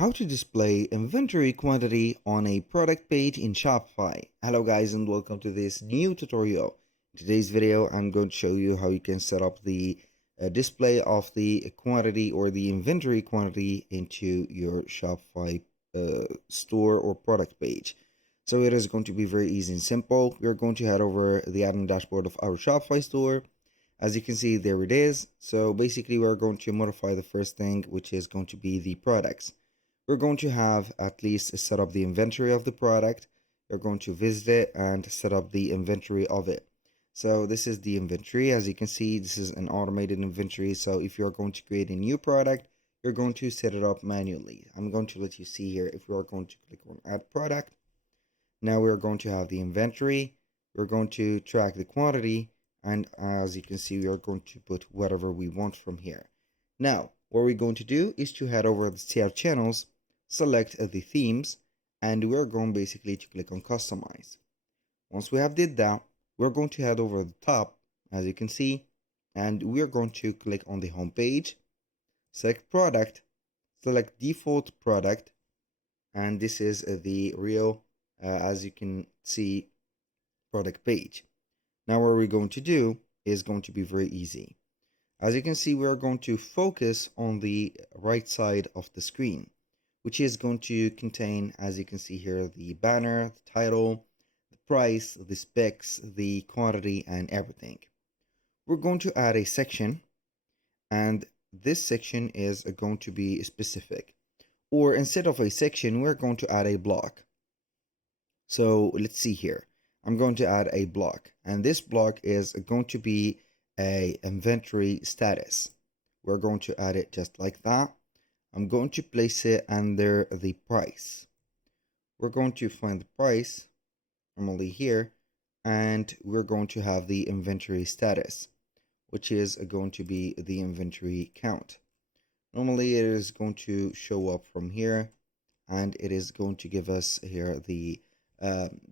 How to display inventory quantity on a product page in Shopify. Hello guys and welcome to this new tutorial. In today's video I'm going to show you how you can set up the display of the quantity or the inventory quantity into your Shopify store or product page. So it is going to be very easy and simple. We're going to head over the admin dashboard of our Shopify store. As you can see, there it is. So basically we're going to modify the first thing, which is going to be the products. We're going to have at least set up the inventory of the product. You're going to visit it and set up the inventory of it. So this is the inventory. As you can see, this is an automated inventory. So if you're going to create a new product, you're going to set it up manually. I'm going to let you see here if we are going to click on add product. Now we're going to have the inventory. We're going to track the quantity. And as you can see, we are going to put whatever we want from here. Now, what we're going to do is to head over the CR channels, select the themes, and we're going basically to click on customize. Once we have did that, we're going to head over the top, as you can see, and we're going to click on the home page, select product, select default product, and this is the real, as you can see, product page. Now what we're going to do is going to be very easy. As you can see, we are going to focus on the right side of the screen, which is going to contain, as you can see here, the banner, the title, the price, the specs, the quantity, and everything. We're going to add a section, and this section is going to be specific. Or instead of a section, we're going to add a block. So let's see here. I'm going to add a block, and this block is going to be a inventory status. We're going to add it just like that. I'm going to place it under the price. We're going to find the price normally here, and we're going to have the inventory status, which is going to be the inventory count. Normally it is going to show up from here, and it is going to give us here the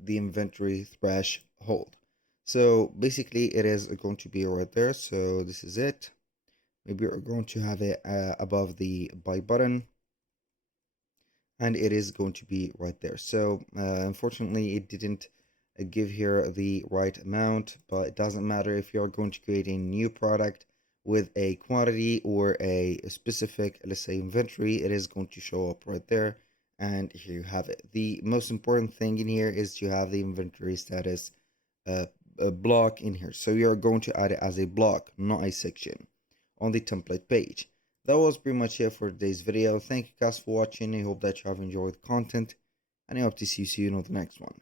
inventory threshold. So basically it is going to be right there. So this is it. Maybe we're going to have it above the buy button, and it is going to be right there. So unfortunately it didn't give here the right amount, but it doesn't matter. If you're going to create a new product with a quantity or a specific, let's say, inventory, it is going to show up right there. And here you have it. The most important thing in here is to have the inventory status a block in here. So you're going to add it as a block, not a section, on the template page. That was pretty much it for today's video. Thank you guys for watching. I hope that you have enjoyed the content, and I hope to see you on the next one.